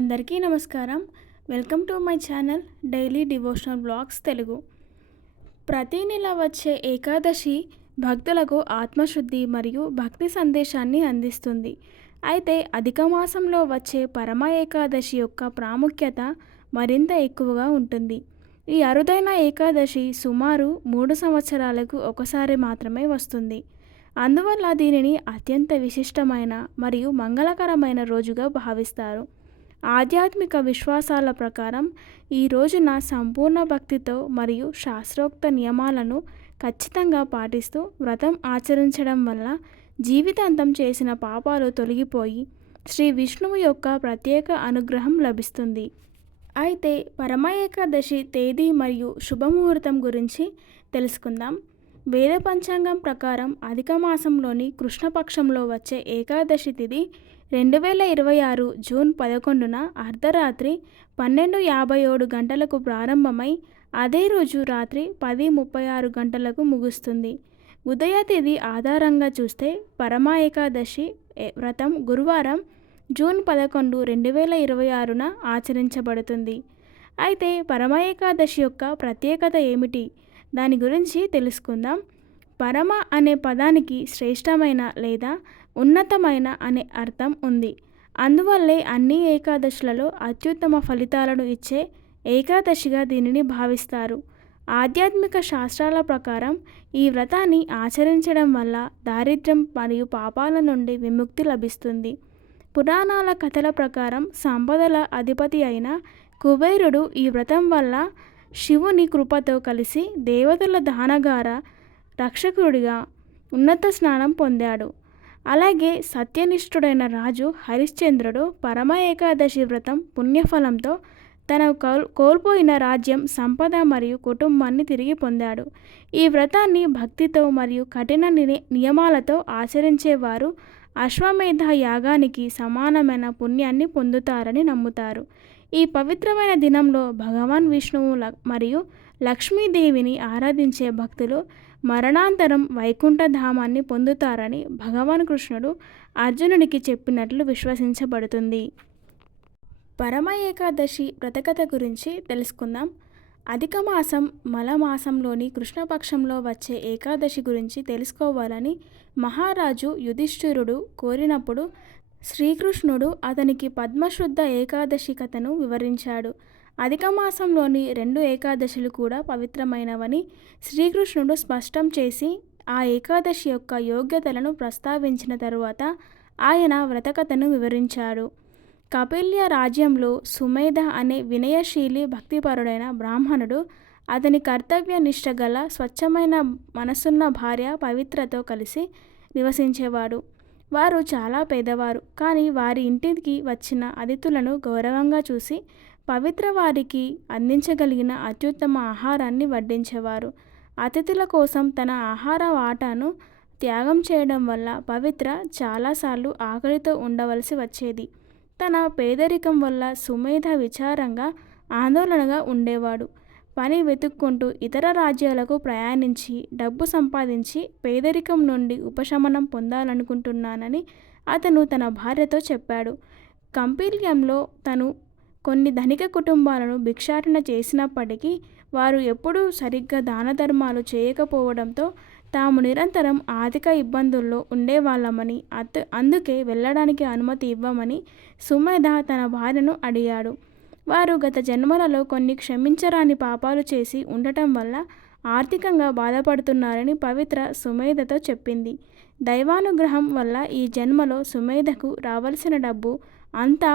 అందరికీ నమస్కారం. Welcome to my channel daily devotional blogs Telugu. ప్రతి నెల వచ్చే ఏకాదశి భక్తులకు ఆత్మశుద్ధి మరియు భక్తి సందేశాన్ని అందిస్తుంది. అయితే అధిక మాసంలో వచ్చే పరమ ఏకాదశి యొక్క ప్రాముఖ్యత మరింత ఎక్కువగా ఉంటుంది. ఈ అరుదైన ఏకాదశి సుమారు 3 సంవత్సరాలకు ఒకసారి మాత్రమే వస్తుంది. అందువల్ల దీనిని అత్యంత విశిష్టమైన మరియు మంగళకరమైన రోజుగా భావిస్తారు. ఆధ్యాత్మిక విశ్వాసాల ప్రకారం ఈ రోజున సంపూర్ణ భక్తితో మరియు శాస్త్రోక్త నియమాలను ఖచ్చితంగా పాటిస్తూ వ్రతం ఆచరించడం వల్ల జీవితాంతం చేసిన పాపాలు తొలగిపోయి శ్రీ విష్ణువు యొక్క ప్రత్యేక అనుగ్రహం లభిస్తుంది. అయితే పరమ ఏకాదశి తేదీ మరియు శుభముహూర్తం గురించి తెలుసుకుందాం. వేద పంచాంగం ప్రకారం అధిక మాసంలోని కృష్ణపక్షంలో వచ్చే ఏకాదశి తిథి 2026 జూన్ 11న అర్ధరాత్రి 12:57 గంటలకు ప్రారంభమై అదే రోజు రాత్రి 10:36 గంటలకు ముగుస్తుంది. ఉదయ తిథి ఆధారంగా చూస్తే పరమ ఏకాదశి వ్రతం గురువారం జూన్ 11, 2026న ఆచరించబడుతుంది. అయితే పరమ ఏకాదశి యొక్క ప్రత్యేకత ఏమిటి? దాని గురించి తెలుసుకుందాం. పరమ అనే పదానికి శ్రేష్టమైన లేదా ఉన్నతమైన అనే అర్థం ఉంది. అందువల్లే అన్ని ఏకాదశులలో అత్యుత్తమ ఫలితాలను ఇచ్చే ఏకాదశిగా దీనిని భావిస్తారు. ఆధ్యాత్మిక శాస్త్రాల ప్రకారం ఈ వ్రతాన్ని ఆచరించడం వల్ల దారిద్ర్యం మరియు పాపాల నుండి విముక్తి లభిస్తుంది. పురాణాల కథల ప్రకారం సంపదల అధిపతి అయిన కుబేరుడు ఈ వ్రతం వల్ల శివుని కృపతో కలిసి దేవతల దానగార రక్షకుడిగా ఉన్నత స్నానం పొందాడు. అలాగే సత్యనిష్ఠుడైన రాజు హరిశ్చంద్రుడు పరమ ఏకాదశి వ్రతం పుణ్యఫలంతో తన కోల్పోయిన రాజ్యం, సంపద మరియు కుటుంబాన్ని తిరిగి పొందాడు. ఈ వ్రతాన్ని భక్తితో మరియు కఠిన నియమాలతో ఆచరించేవారు అశ్వమేధ యాగానికి సమానమైన పుణ్యాన్ని పొందుతారని నమ్ముతారు. ఈ పవిత్రమైన దినంలో భగవాన్ విష్ణువు మరియు లక్ష్మీదేవిని ఆరాధించే భక్తులు మరణాంతరం వైకుంఠధామాన్ని పొందుతారని భగవాన్ కృష్ణుడు అర్జునుడికి చెప్పినట్లు విశ్వసించబడుతుంది. పరమ ఏకాదశి వ్రతకథ గురించి తెలుసుకుందాం. అధిక మాసం మలమాసంలోని కృష్ణపక్షంలో వచ్చే ఏకాదశి గురించి తెలుసుకోవాలని మహారాజు యుధిష్ఠిరుడు కోరినప్పుడు శ్రీకృష్ణుడు అతనికి పద్మశుద్ధ ఏకాదశి కథను వివరించాడు. అధిక మాసంలోని 2 ఏకాదశులు కూడా పవిత్రమైనవని శ్రీకృష్ణుడు స్పష్టం చేసి ఆ ఏకాదశి యొక్క యోగ్యతలను ప్రస్తావించిన తరువాత ఆయన వ్రతకథను వివరించాడు. కపిల్య రాజ్యంలో సుమేధ అనే వినయశీలి భక్తిపరుడైన బ్రాహ్మణుడు అతని కర్తవ్య నిష్ఠ గల స్వచ్ఛమైన మనసున్న భార్య పవిత్రతో కలిసి నివసించేవాడు. వారు చాలా పేదవారు, కానీ వారి ఇంటికి వచ్చిన అతిథులను గౌరవంగా చూసి పవిత్ర వారికి అందించగలిగిన అత్యుత్తమ ఆహారాన్ని వడ్డించేవారు. అతిథుల కోసం తన ఆహార వాటాను త్యాగం చేయడం వల్ల పవిత్ర చాలాసార్లు ఆకలితో ఉండవలసి వచ్చేది. తన పేదరికం వల్ల సుమేధ విచారంగా ఆందోళనగా ఉండేవాడు. పని వెతుక్కుంటూ ఇతర రాజ్యాలకు ప్రయాణించి డబ్బు సంపాదించి పేదరికం నుండి ఉపశమనం పొందాలనుకుంటున్నానని అతను తన భార్యతో చెప్పాడు. కంపిల్యంలో తను కొన్ని ధనిక కుటుంబాలను భిక్షాటన చేసినప్పటికీ వారు ఎప్పుడూ సరిగ్గా దానధర్మాలు చేయకపోవడంతో తాము నిరంతరం ఆర్థిక ఇబ్బందుల్లో ఉండేవాళ్ళమని అందుకే వెళ్ళడానికి అనుమతి ఇవ్వమని సుమేధ తన భార్యను అడిగాడు. వారు గత జన్మలలో కొన్ని క్షమించరాని పాపాలు చేసి ఉండటం వల్ల ఆర్థికంగా బాధపడుతున్నారని పవిత్ర సుమేధతో చెప్పింది. దైవానుగ్రహం వల్ల ఈ జన్మలో సుమేధకు రావలసిన డబ్బు అంతా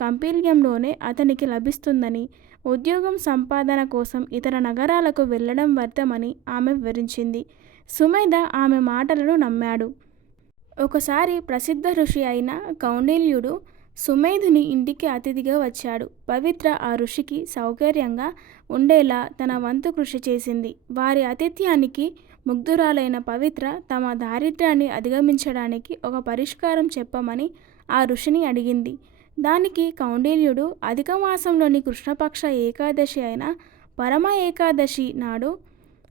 కంపిల్యంలోనే అతనికి లభిస్తుందని, ఉద్యోగం సంపాదన కోసం ఇతర నగరాలకు వెళ్ళడం వ్యర్థమని ఆమె వివరించింది. సుమేధ ఆమె మాటలను నమ్మాడు. ఒకసారి ప్రసిద్ధ ఋషి అయిన కౌండిల్యుడు సుమేధుని ఇంటికి అతిథిగా వచ్చాడు. పవిత్ర ఆ ఋషికి సౌకర్యంగా ఉండేలా తన వంతు కృషి చేసింది. వారి ఆతిథ్యానికి ముగ్ధురాలైన పవిత్ర తమ దారిద్ర్యాన్ని అధిగమించడానికి ఒక పరిష్కారం చెప్పమని ఆ ఋషిని అడిగింది. దానికి కౌండిల్యుడు అధిక మాసంలోని కృష్ణపక్ష ఏకాదశి అయిన పరమ ఏకాదశి నాడు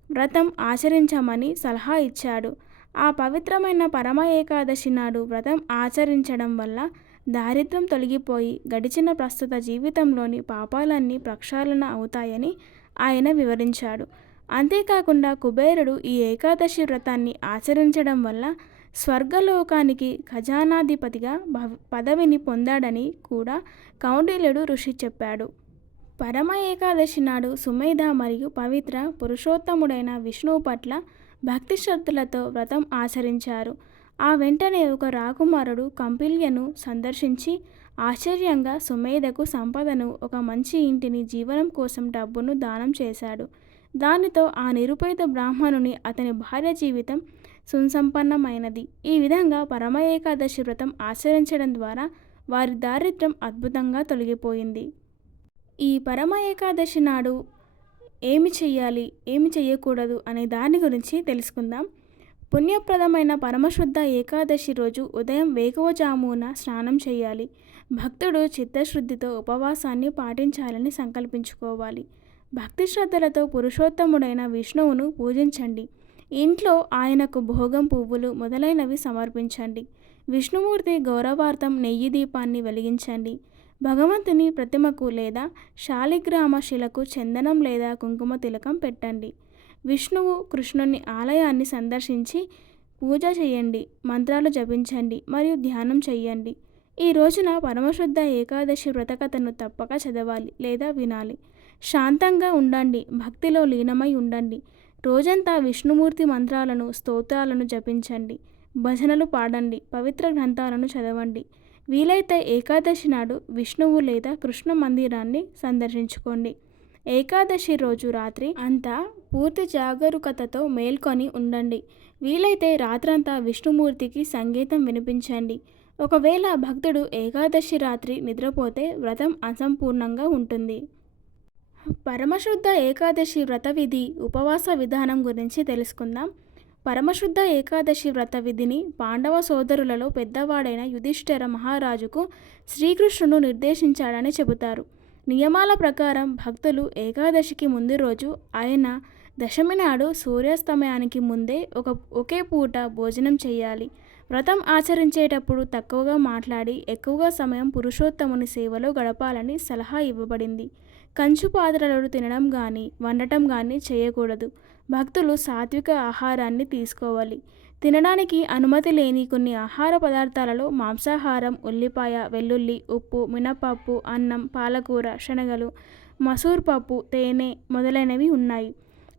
వ్రతం ఆచరించమని సలహా ఇచ్చాడు. ఆ పవిత్రమైన పరమ ఏకాదశి నాడు వ్రతం ఆచరించడం వల్ల దారిద్ర్యం తొలగిపోయి గడిచిన ప్రస్తుత జీవితంలోని పాపాలన్నీ ప్రక్షాళన అవుతాయని ఆయన వివరించాడు. అంతేకాకుండా కుబేరుడు ఈ ఏకాదశి వ్రతాన్ని ఆచరించడం వల్ల స్వర్గలోకానికి ఖజానాధిపతిగా పదవిని పొందాడని కూడా కౌండిల్యుడు ఋషి చెప్పాడు. పరమ ఏకాదశి నాడు సుమేధ మరియు పవిత్ర పురుషోత్తముడైన విష్ణువు పట్ల భక్తి శ్రద్ధలతో వ్రతం ఆచరించారు. ఆ వెంటనే ఒక రాకుమారుడు కంపిల్యను సందర్శించి ఆశ్చర్యంగా సుమేధకు సంపదను, ఒక మంచి ఇంటిని, జీవనం కోసం డబ్బును దానం చేశాడు. దానితో ఆ నిరుపేద బ్రాహ్మణుని, అతని భార్య జీవితం సుసంపన్నమైనది. ఈ విధంగా పరమ ఏకాదశి వ్రతం ఆచరించడం ద్వారా వారి దారిద్ర్యం అద్భుతంగా తొలగిపోయింది. ఈ పరమ ఏకాదశి నాడు ఏమి చెయ్యాలి, ఏమి చెయ్యకూడదు అనే దాని గురించి తెలుసుకుందాం. పుణ్యప్రదమైన పరమశుద్ధ ఏకాదశి రోజు ఉదయం వేకువజామున స్నానం చేయాలి. భక్తుడు చిత్తశుద్ధితో ఉపవాసాన్ని పాటించాలని సంకల్పించుకోవాలి. భక్తి శ్రద్ధలతో పురుషోత్తముడైన విష్ణువును పూజించండి. ఇంట్లో ఆయనకు భోగం, పువ్వులు మొదలైనవి సమర్పించండి. విష్ణుమూర్తి గౌరవార్థం నెయ్యి దీపాన్ని వెలిగించండి. భగవంతుని ప్రతిమకు లేదా శాలిగ్రామ శిలకు చందనం లేదా కుంకుమ తిలకం పెట్టండి. విష్ణువు, కృష్ణుని ఆలయాన్ని సందర్శించి పూజ చేయండి. మంత్రాలు జపించండి మరియు ధ్యానం చేయండి. ఈ రోజున పరమశుద్ధ ఏకాదశి వ్రతకథను తప్పక చదవాలి లేదా వినాలి. శాంతంగా ఉండండి, భక్తిలో లీనమై ఉండండి. రోజంతా విష్ణుమూర్తి మంత్రాలను, స్తోత్రాలను జపించండి. భజనలు పాడండి, పవిత్ర గ్రంథాలను చదవండి. వీలైతే ఏకాదశి నాడు విష్ణువు లేదా కృష్ణ మందిరాన్ని సందర్శించుకోండి. ఏకాదశి రోజు రాత్రి అంతా పూర్తి జాగరూకతతో మేల్కొని ఉండండి. వీలైతే రాత్రంతా విష్ణుమూర్తికి సంగీతం వినిపించండి. ఒకవేళ భక్తుడు ఏకాదశి రాత్రి నిద్రపోతే వ్రతం అసంపూర్ణంగా ఉంటుంది. పరమశుద్ధ ఏకాదశి వ్రత విధి, ఉపవాస విధానం గురించి తెలుసుకుందాం. పరమశుద్ధ ఏకాదశి వ్రత విధిని పాండవ సోదరులలో పెద్దవాడైన యుధిష్ఠిర మహారాజుకు శ్రీకృష్ణుడు నిర్దేశించాడని చెబుతారు. నియమాల ప్రకారం భక్తులు ఏకాదశికి ముందు రోజు అయిన దశమి నాడు సూర్యాస్తమయానికి ముందే ఒకే పూట భోజనం చేయాలి. వ్రతం ఆచరించేటప్పుడు తక్కువగా మాట్లాడి ఎక్కువగా సమయం పురుషోత్తముని సేవలో గడపాలని సలహా ఇవ్వబడింది. కంచు పాత్రలను తినడం కానీ వండటం కానీ చేయకూడదు. భక్తులు సాత్విక ఆహారాన్ని తీసుకోవాలి. తినడానికి అనుమతి లేని కొన్ని ఆహార పదార్థాలలో మాంసాహారం, ఉల్లిపాయ, వెల్లుల్లి, ఉప్పు, మినపప్పు, అన్నం, పాలకూర, శనగలు, మసూర్ పప్పు, తేనె మొదలైనవి ఉన్నాయి.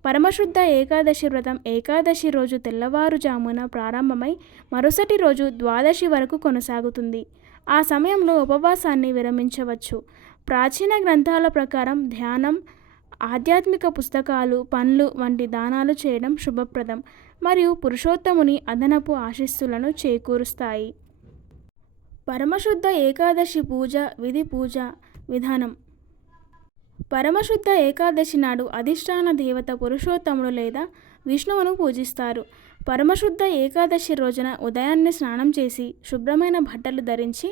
పరమశుద్ధ ఏకాదశి వ్రతం ఏకాదశి రోజు తెల్లవారుజామున ప్రారంభమై మరుసటి రోజు ద్వాదశి వరకు కొనసాగుతుంది. ఆ సమయంలో ఉపవాసాన్ని విరమించవచ్చు. ప్రాచీన గ్రంథాల ప్రకారం ధ్యానం, ఆధ్యాత్మిక పుస్తకాలు, పండ్లు వంటి దానాలు చేయడం శుభప్రదం మరియు పురుషోత్తముని అదనపు ఆశీస్సులను చేకూరుస్తాయి. పరమశుద్ధ ఏకాదశి పూజ విధి, పూజ విధానం. పరమశుద్ధ ఏకాదశి నాడు అధిష్టాన దేవత పురుషోత్తముడు లేదా విష్ణువును పూజిస్తారు. పరమశుద్ధ ఏకాదశి రోజున ఉదయాన్నే స్నానం చేసి శుభ్రమైన బట్టలు ధరించి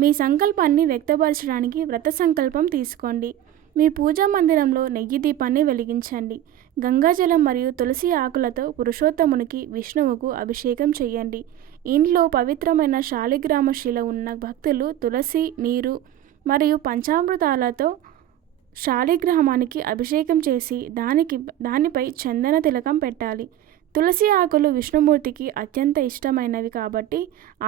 మీ సంకల్పాన్ని వ్యక్తపరచడానికి వ్రత సంకల్పం తీసుకోండి. మీ పూజా మందిరంలో నెయ్యి దీపాన్ని వెలిగించండి. గంగాజలం మరియు తులసి ఆకులతో పురుషోత్తమునికి, విష్ణువుకు అభిషేకం చేయండి. ఇంట్లో పవిత్రమైన శాలిగ్రామ శిల ఉన్న భక్తులు తులసి నీరు మరియు పంచామృతాలతో శాలిగ్రామానికి అభిషేకం చేసి దానిపై చందన తిలకం పెట్టాలి. తులసి ఆకులు విష్ణుమూర్తికి అత్యంత ఇష్టమైనవి కాబట్టి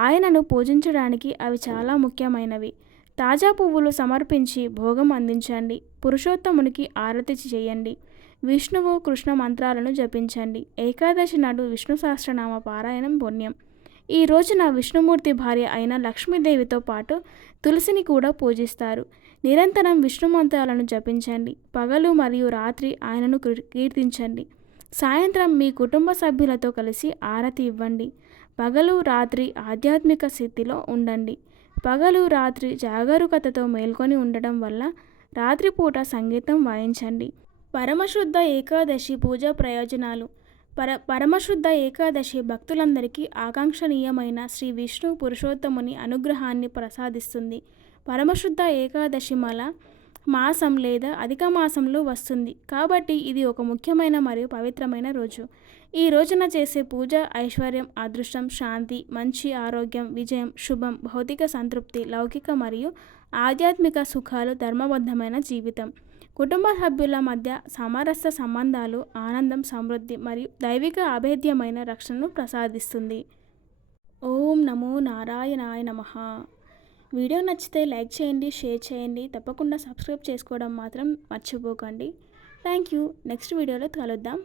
ఆయనను పూజించడానికి అవి చాలా ముఖ్యమైనవి. తాజా పువ్వులు సమర్పించి భోగం అందించండి. పురుషోత్తమునికి ఆరతి చేయండి. విష్ణువు, కృష్ణ మంత్రాలను జపించండి. ఏకాదశి నాడు విష్ణు సహస్రనామ పారాయణం పుణ్యం. ఈ రోజున విష్ణుమూర్తి భార్య అయిన లక్ష్మీదేవితో పాటు తులసిని కూడా పూజిస్తారు. నిరంతరం విష్ణు మంత్రాలను జపించండి. పగలు మరియు రాత్రి ఆయనను కీర్తించండి. సాయంత్రం మీ కుటుంబ సభ్యులతో కలిసి ఆరతి ఇవ్వండి. పగలు రాత్రి ఆధ్యాత్మిక స్థితిలో ఉండండి. పగలు రాత్రి జాగరూకతతో మేల్కొని ఉండటం వల్ల రాత్రిపూట సంగీతం వాయించండి. పరమశుద్ధ ఏకాదశి పూజ ప్రయోజనాలు. పరమశుద్ధ ఏకాదశి భక్తులందరికీ ఆకాంక్షణీయమైన శ్రీ విష్ణు పురుషోత్తముని అనుగ్రహాన్ని ప్రసాదిస్తుంది. పరమశుద్ధ ఏకాదశి మాల మాసం లేదా అధిక మాసంలో వస్తుంది. కాబట్టి ఇది ఒక ముఖ్యమైన మరియు పవిత్రమైన రోజు. ఈ రోజున చేసే పూజ ఐశ్వర్యం, అదృష్టం, శాంతి, మంచి ఆరోగ్యం, విజయం, శుభం, భౌతిక సంతృప్తి, లౌకిక మరియు ఆధ్యాత్మిక సుఖాలు, ధర్మబద్ధమైన జీవితం, కుటుంబ సభ్యుల మధ్య సామరస్య సంబంధాలు, ఆనందం, సమృద్ధి మరియు దైవిక అభేద్యమైన రక్షణను ప్రసాదిస్తుంది. ఓం నమో నారాయణాయ నమః. వీడియో నచ్చితే లైక్ చేయండి, షేర్ చేయండి. తప్పకుండా సబ్స్క్రైబ్ చేసుకోవడం మాత్రం మర్చిపోకండి. Thank you. నెక్స్ట్ వీడియోలో కలుద్దాం.